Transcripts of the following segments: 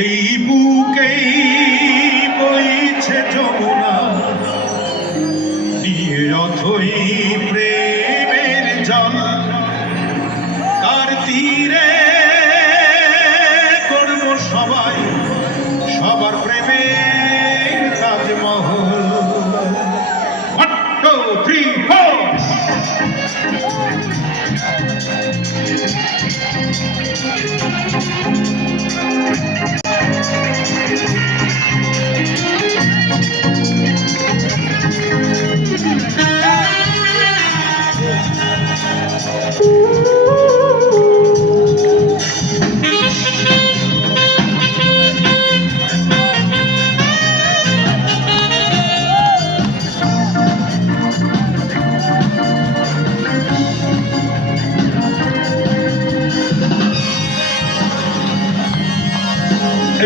এই বুকেই বইছে যমুনা নিয়ে অথই প্রেমের জল তার তীরে করব সবাই সবার প্রেমের তাজমহল 1 2 3 4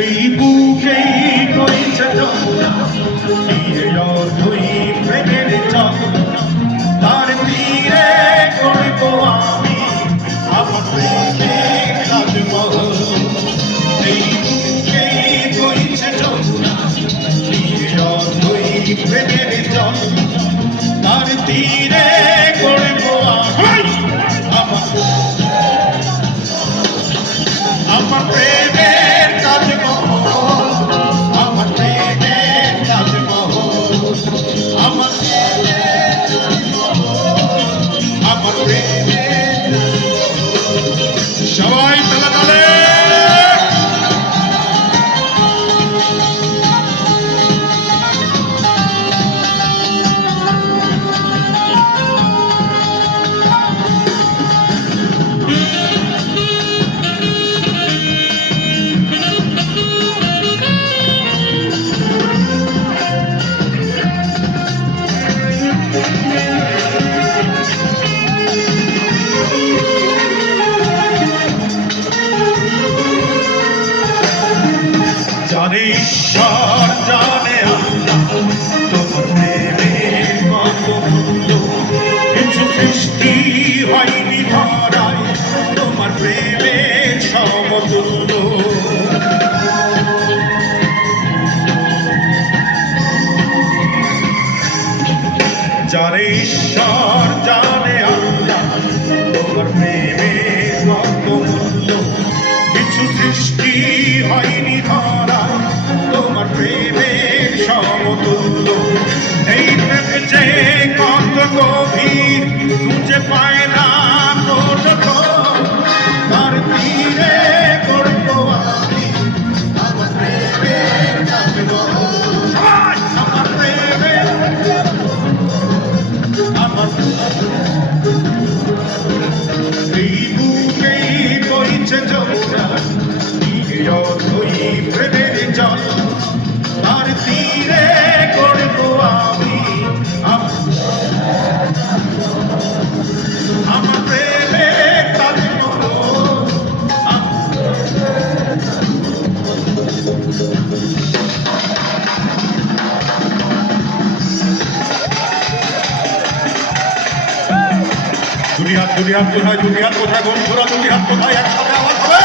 এই বুকেই বইছে যমুনা নিয়ে অথই প্রেমের জল তার তীরে করব আমি আমার প্রেমের তাজমহল এই বুকেই বইছে যমুনা নিয়ে অথই প্রেমের জল তার তীরে করব আমি আমার প্রেমের তাজমহল আমার প্রেমের তাজমহল আমার প্রেমের সবাই তালা তালে জানে ঈশ্বর জানে আল্লাহ তোমার প্রেমের কত মূল্য কিছু সৃষ্টি হয়নি ধরায় তোমার প্রেমের সমতুল্য জানে ঈশ্বর জানে আল্লাহ তোমার প্রেমের কত মূল্য কিছু সৃষ্টি হয়নি ধরা তোমার প্রেমের সমতুল্য এই প্রেম যে কত গভীর তুঝে পায় না তার তীরে করব আমি আমার প্রেমের আমার প্রেমের আমার এই বুকেই বইছে যমুনা অথই প্রেমের জল তার তীরে করব আমি আমার প্রেমের তাজমহল দুনিয়ার কোথায় বন্ধুরা দুনিয়ার কোথায় একসাথে আওয়াজ হবে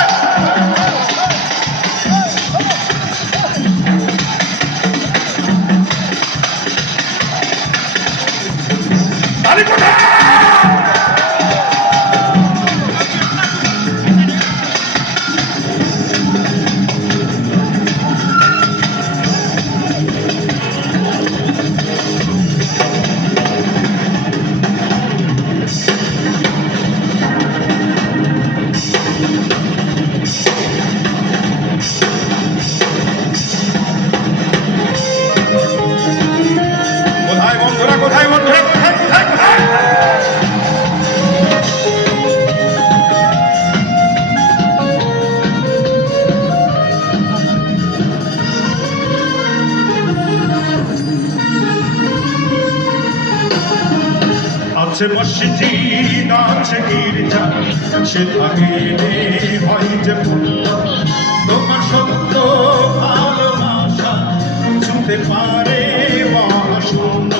আছে মসজিদ আছে গির্জা সেখানে হয় যে পুণ্য তোমার সত্য ভালোবাসা ছুঁতে পারে মহাশূন্য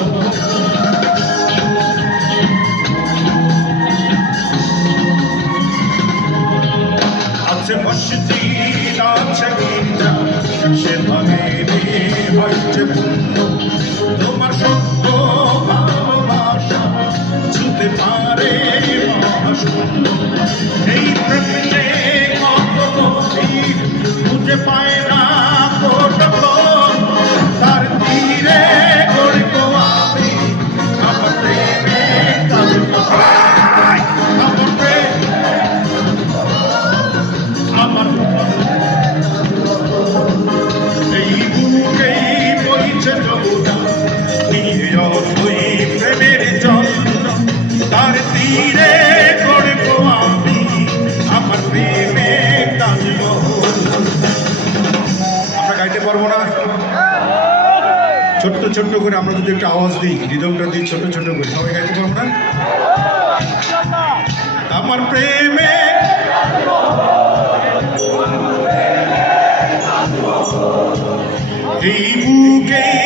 আছে মসজিদ আছে গির্জা ভাঙে রে হচ্ছে পূর্ণ তোমার সত্য ভালোবাসা ছুতে পারে মহাশূন্য এই প্রেমে কত গভীর খুঁজে পায় না কোটকন তার তীরে গড়িব আমি আমার প্রেমে আমার প্রেম আমার এই বুকেই বইছে যমুনা নিরসই প্রেমের জল তার তীরে গড়ব আমি আমার প্রেমে তাজমহল আমরা গাইতে পারবো না ছোট্ট ছোট্ট করে আমরা যদি একটা আওয়াজ দিই রিদমটা দিই ছোট ছোট করে সবাই গাইতে পারবো না আমার প্রেমে এই বুকেই